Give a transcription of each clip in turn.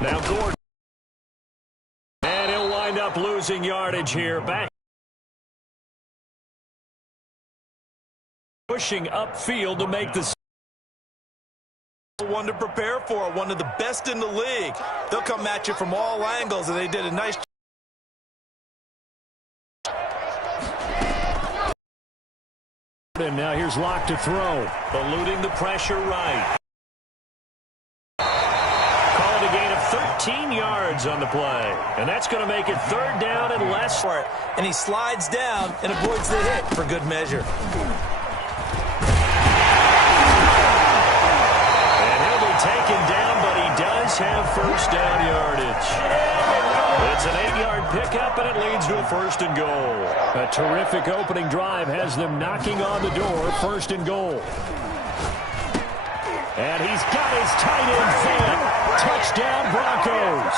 Now Gordon. And he'll wind up losing yardage here. Back. Pushing upfield to make this. One to prepare for, one of the best in the league. They'll come at you from all angles, and they did a nice job. And now here's Locke to throw. Eluding the pressure right. Called a gain of 13 yards on the play. And that's going to make it third down and less. For it. And he slides down and avoids the hit for good measure. And he'll be taken down, but he does have first down yardage. It's an 8-yard pickup, and it leads to a first and goal. A terrific opening drive has them knocking on the door, first and goal. And he's got his tight end Fant. Touchdown Broncos.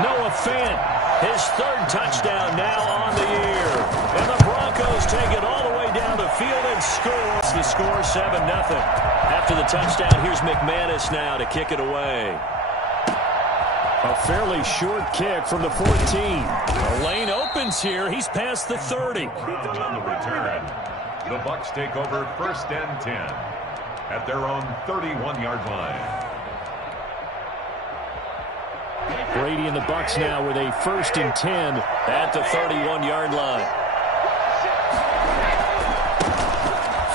Noah Fant, his third touchdown now on the year. And the Broncos take it all the way down the field and score. The score 7-0. After the touchdown, here's McManus now to kick it away. A fairly short kick from the 14. The lane opens here. He's past the 30. On the return, the Bucs take over first and 10 at their own 31-yard line. Brady and the Bucs now with a first and 10 at the 31-yard line.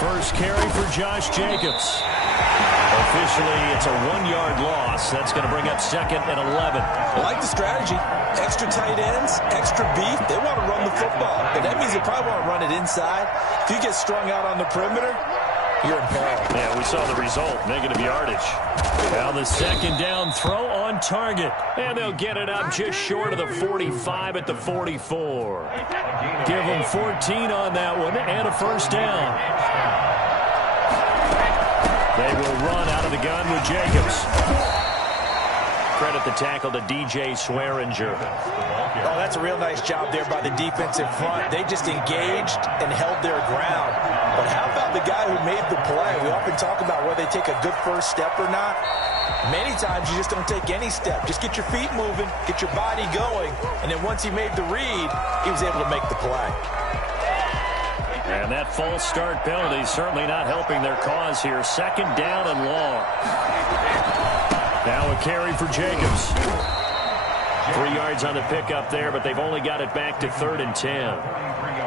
First carry for Josh Jacobs. Officially, it's a 1-yard loss. That's going to bring up second and 11. I like the strategy. Extra tight ends, extra beef. They want to run the football. But that means they probably want to run it inside. If you get strung out on the perimeter, you're in peril. Yeah, we saw the result. Negative yardage. Now the second down throw on target. And they'll get it up just short of the 45 at the 44. Give them 14 on that one and a first down. They will run out of the gun with Jacobs. Credit the tackle to DJ Swearinger. Oh, that's a real nice job there by the defensive front. They just engaged and held their ground. But how about the guy who made the play? We often talk about whether they take a good first step or not. Many times you just don't take any step. Just get your feet moving, get your body going, and then once he made the read, he was able to make the play. And that false start penalty certainly not helping their cause here. Second down and long. Now a carry for Jacobs. 3 yards on the pickup there, but they've only got it back to third and 10.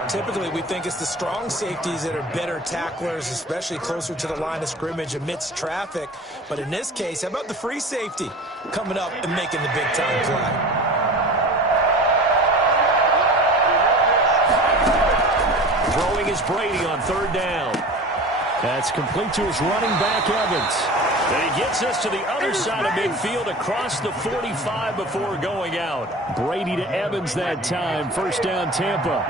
Typically, we think it's the strong safeties that are better tacklers, especially closer to the line of scrimmage amidst traffic. But in this case, how about the free safety coming up and making the big-time play? Throwing is Brady on third down. That's complete to his running back, Evans. And he gets us to the other side of midfield across the 45 before going out. Brady to Evans that time. First down, Tampa.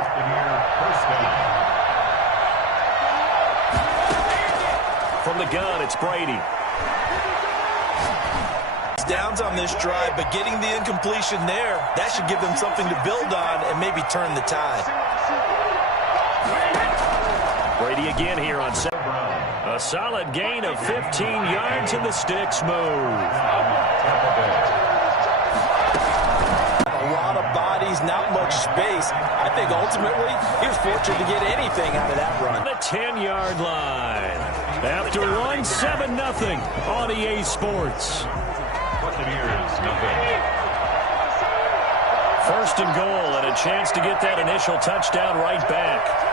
From the gun, it's Brady. Downs on this drive, but getting the incompletion there, that should give them something to build on and maybe turn the tide. Brady again here on second. A solid gain of 15 yards and the sticks move. A lot of bodies, not much space. I think ultimately he was fortunate to get anything out of that run. The 10-yard line. After one, 7-0 on EA Sports. First and goal and a chance to get that initial touchdown right back.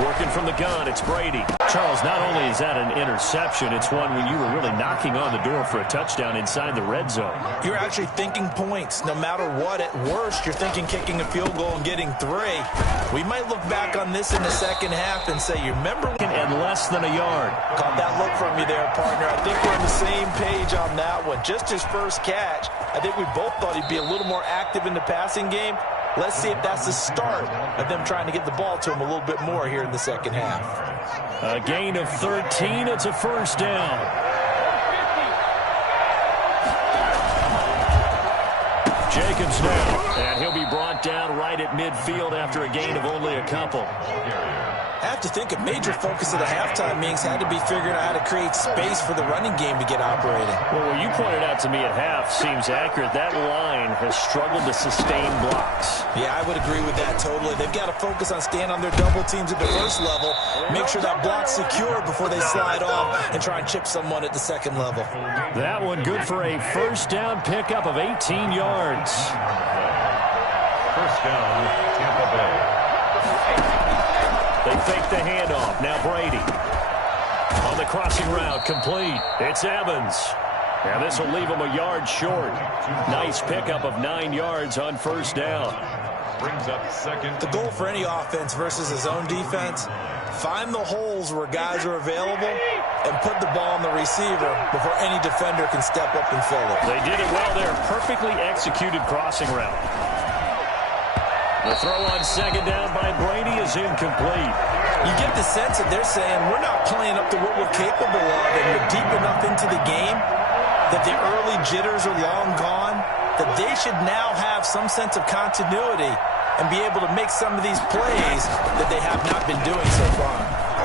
Working from the gun, it's Brady. Charles, not only is that an interception, it's one when you were really knocking on the door for a touchdown inside the red zone. You're actually thinking points. No matter what, at worst, you're thinking kicking a field goal and getting 3. We might look back on this in the second half and say, you remember? And less than a yard. Caught that look from you there, partner. I think we're on the same page on that one. Just his first catch. I think we both thought he'd be a little more active in the passing game. Let's see if that's the start of them trying to get the ball to him a little bit more here in the second half. A gain of 13. It's a first down. Jacobs now. And he'll be brought down right at midfield after a gain of only a couple. I have to think a major focus of the halftime meetings had to be figuring out how to create space for the running game to get operating. Well, what you pointed out to me at half seems accurate. That line has struggled to sustain blocks. Yeah, I would agree with that totally. They've got to focus on staying on their double teams at the first level, make sure that block's secure before they slide off and try and chip someone at the second level. That one good for a first down pickup of 18 yards. First down, Tampa Bay. They fake the handoff. Now Brady. On the crossing route, complete. It's Evans. Now this will leave him a yard short. Nice pickup of 9 yards on first down. Brings up second. The goal for any offense versus his own defense, find the holes where guys are available and put the ball on the receiver before any defender can step up and fill it. They did it well there. Perfectly executed crossing route. The throw on second down by Brady is incomplete. You get the sense that they're saying we're not playing up to what we're capable of, and we're deep enough into the game that the early jitters are long gone, that they should now have some sense of continuity and be able to make some of these plays that they have not been doing so far.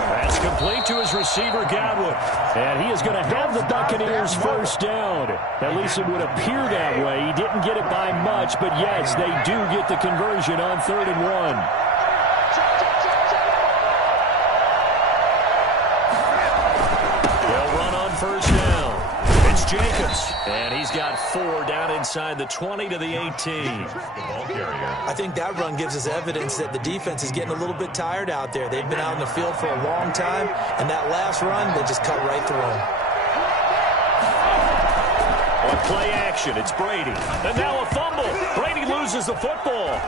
That's complete to his receiver, Godwin. And he is going to have the Buccaneers first down. At least it would appear that way. He didn't get it by much, but yes, they do get the conversion on 3rd and 1. They'll run on first down. It's Jacobs. And he's got 4 down inside the 20 to the 18. I think that run gives us evidence that the defense is getting a little bit tired out there. They've been out in the field for a long time, and that last run, they just cut right through them. On play action, it's Brady. And now a fumble. Brady loses the football.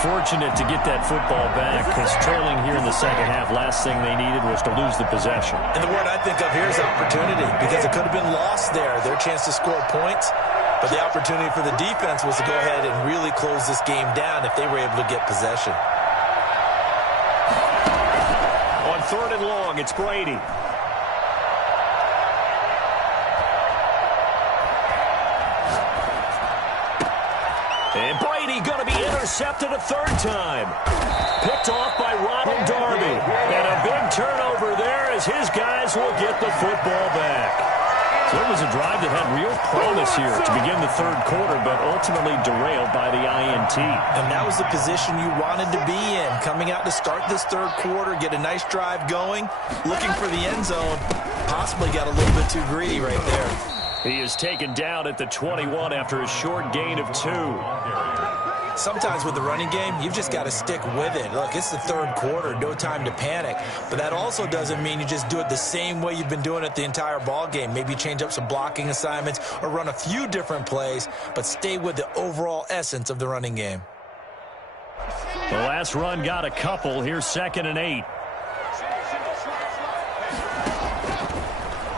Fortunate to get that football back, because trailing here in the second half, last thing they needed was to lose the possession. And the word I think of here is opportunity, because it could have been lost there, their chance to score points. But the opportunity for the defense was to go ahead and really close this game down if they were able to get possession. On 3rd and long, it's Brady. And Brady going to be intercepted a 3rd time. Picked off by Ronald Darby. And a big turnover there as his guys will get the football back. So it was a drive that had real promise here to begin the 3rd quarter, but ultimately derailed by the INT. And that was the position you wanted to be in. Coming out to start this 3rd quarter, get a nice drive going, looking for the end zone. Possibly got a little bit too greedy right there. He is taken down at the 21 after a short gain of 2. Sometimes with the running game, you've just got to stick with it. Look, it's the 3rd quarter, no time to panic. But that also doesn't mean you just do it the same way you've been doing it the entire ball game. Maybe change up some blocking assignments or run a few different plays, but stay with the overall essence of the running game. The last run got a couple. Here's 2nd and 8.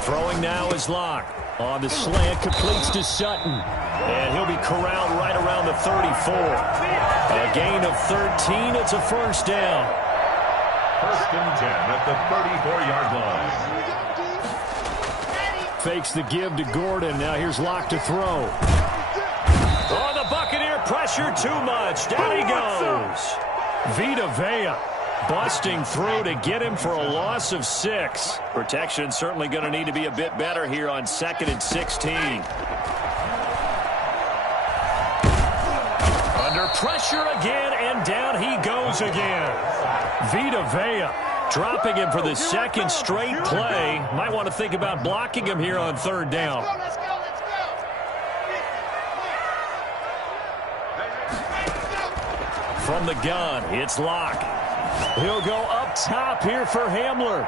Throwing now is Locke. On the slant, completes to Sutton. And he'll be corralled right around the 34. A gain of 13. It's a first down. 1st and 10 at the 34-yard line. Fakes the give to Gordon. Now here's Locke to throw. Oh, the Buccaneer pressure too much. Down he goes. Vita Vea busting through to get him for a loss of 6. Protection certainly going to need to be a bit better here on 2nd and 16. Under pressure again, and down he goes again. Vita Vea dropping him for the 2nd straight play. Might want to think about blocking him here on 3rd down. From the gun, it's Locke. He'll go up top here for Hamler.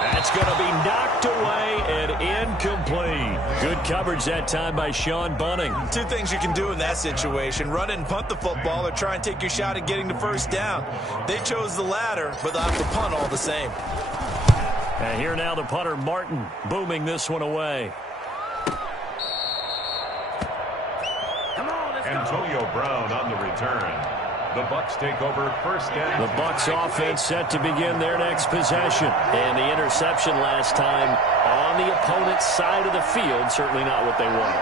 That's going to be knocked away and incomplete. Good coverage that time by Sean Bunting. 2 things you can do in that situation: run and punt the football, or try and take your shot at getting the first down. They chose the latter, but they'll have to punt all the same. And here now the punter, Martin, booming this one away. Antonio Brown on the return. The Bucs take over 1st and The Bucs offense set to begin their next possession. And the interception last time on the opponent's side of the field, certainly not what they wanted.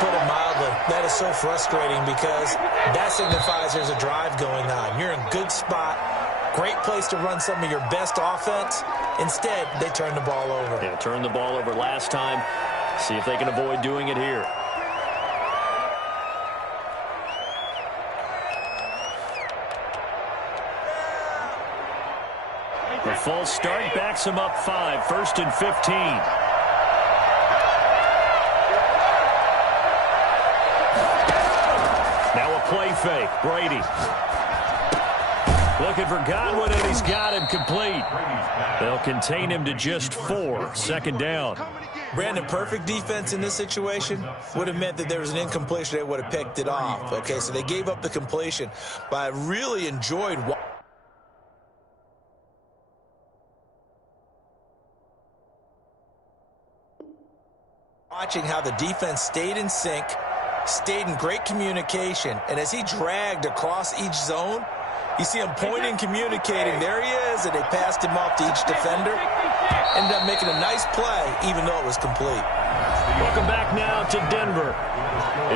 put it mildly. That is so frustrating because that signifies there's a drive going on. You're in a good spot. Great place to run some of your best offense. Instead, they turn the ball over. Yeah, turned the ball over last time. See if they can avoid doing it here. The false start backs them up 5, 1st and 15. Now a play fake. Brady. Looking for Godwin, and he's got him complete. They'll contain him to just 4. 2nd down. Brandon, perfect defense in this situation would have meant that there was an incompletion. They would have picked it off. Okay, so they gave up the completion. But I really enjoyed watching how the defense stayed in sync, stayed in great communication, and as he dragged across each zone, you see him pointing, communicating. There he is, and they passed him off to each defender. Ended up making a nice play, even though it was complete. Welcome back now to Denver.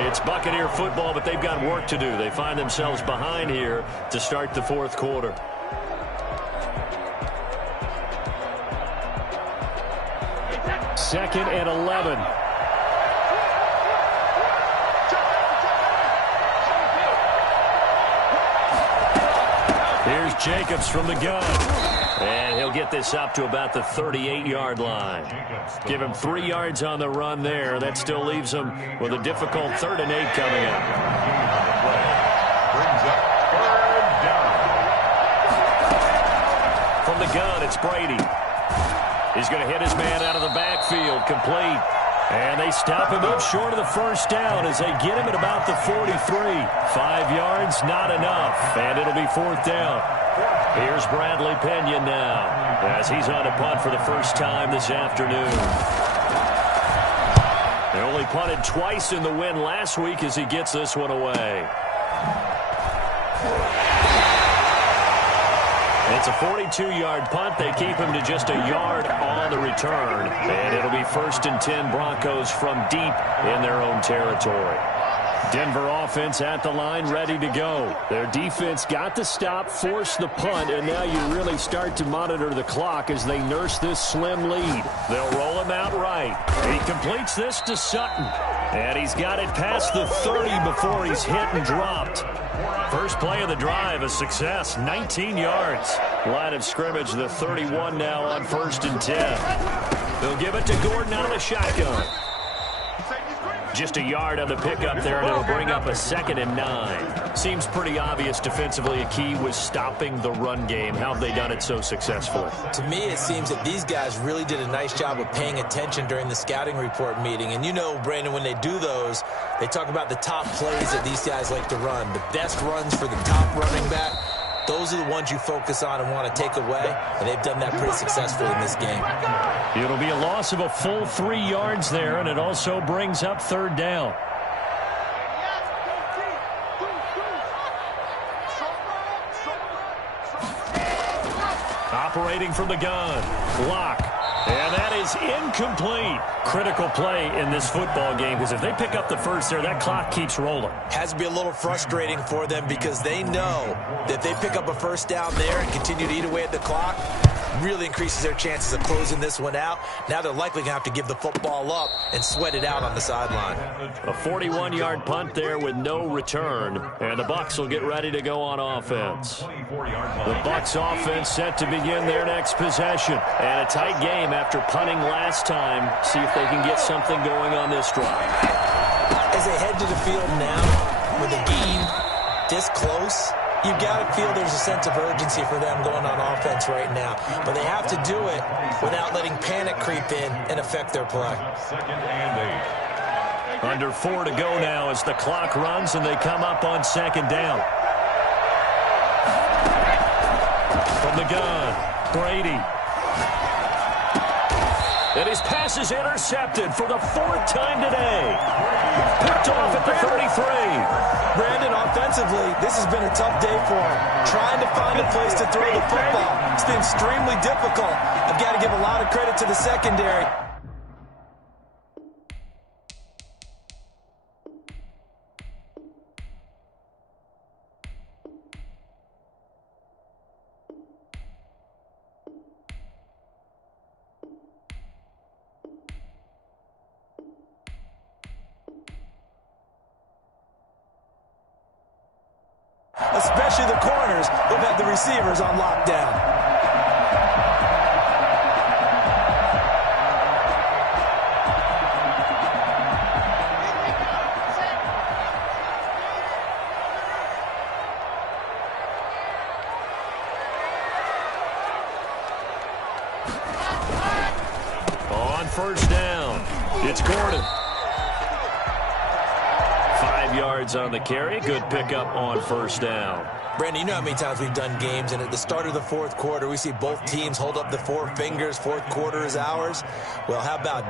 It's Buccaneer football, but they've got work to do. They find themselves behind here to start the 4th quarter. Second and 11. Here's Jacobs from the gun. And he'll get this up to about the 38-yard line. Give him 3 yards on the run there. That still leaves him with a difficult 3rd and 8 coming up. Brings up 3rd down. From the gun, it's Brady. He's going to hit his man out of the backfield, complete. And they stop him up short of the 1st down as they get him at about the 43. 5 yards, not enough. And it'll be 4th down. Here's Bradley Pena now as he's on a punt for the first time this afternoon. They only punted twice in the win last week as he gets this one away. It's a 42-yard punt. They keep him to just a yard on the return. And it'll be 1st and 10 Broncos from deep in their own territory. Denver offense at the line, ready to go. Their defense got the stop, forced the punt, and now you really start to monitor the clock as they nurse this slim lead. They'll roll him out right. He completes this to Sutton, and he's got it past the 30 before he's hit and dropped. First play of the drive, a success, 19 yards. Line of scrimmage, the 31 now on 1st and 10. They'll give it to Gordon out of the shotgun. Just a yard on the pickup there, and it'll bring up a 2nd and 9. Seems pretty obvious defensively a key was stopping the run game. How have they done it so successfully? To me, it seems that these guys really did a nice job of paying attention during the scouting report meeting. And you know, Brandon, when they do those, they talk about the top plays that these guys like to run. The best runs for the top running back. Those are the ones you focus on and want to take away, and they've done that pretty successfully in this game. It'll be a loss of a full 3 yards there, and it also brings up 3rd down. Operating from the gun, Locke. And that is incomplete. Critical play in this football game because if they pick up the first there, that clock keeps rolling. Has to be a little frustrating for them because they know that they pick up a 1st down there and continue to eat away at the clock, really increases their chances of closing this one out. Now they're likely going to have to give the football up and sweat it out on the sideline. A 41-yard punt there with no return, and the Bucs will get ready to go on offense. The Bucs offense set to begin their next possession, and a tight game after punting last time. See if they can get something going on this drive. As they head to the field now with a game this close, you've got to feel there's a sense of urgency for them going on offense right now. But they have to do it without letting panic creep in and affect their play. 2nd and 8. Under 4 to go now as the clock runs and they come up on 2nd down. From the gun, Brady. And his pass is intercepted for the 4th time today. Picked off at the 33. Brandon, offensively, this has been a tough day for him. Trying to find a place to throw the football. It's been extremely difficult. I've got to give a lot of credit to the secondary. especially the corners who've had the receivers on lockdown. On first down, it's Gordon. 5 yards on the carry. Good pickup on first down. Brandon, you know how many times we've done games, and at the start of the fourth quarter, we see both teams hold up the four fingers. Fourth quarter is ours. Well, how about